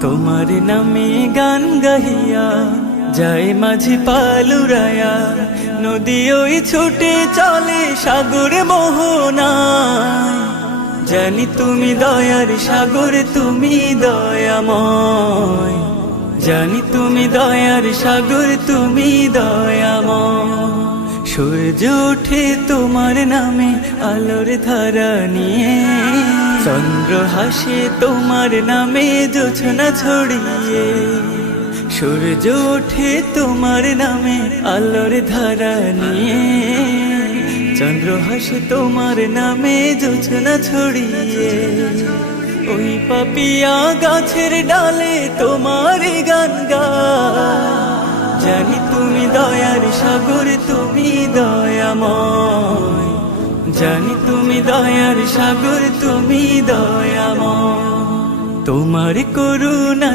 তোমার নামে গান গাহিয়া যায় মাঝি পালুরায়া, নদী ওই ছুটে চলে সাগর মোহনায়। জানি তুমি দয়ার সাগর, তুমি দয়াময়। জানি তুমি দয়ার সাগর, তুমি দয়াময়। সূর্য ওঠে তোমার নামে আলোর ধারা নিয়ে, চন্দ্র হাসে তোমার নামে জোছনা ছড়িয়ে। সূর্য ওঠে তোমার নামে আলোর ধারা নিয়ে, চন্দ্র হাসে তোমার নামে জোছনা ছড়িয়ে। ওই পাপিয়া গাছের ডালে তোমার গান গায়। জানি তুমি দয়ার সাগর, তুমি দয়াময়। জানি তুমি দয়ার সাগর, তুমি দয়াময়। তোমার করুণা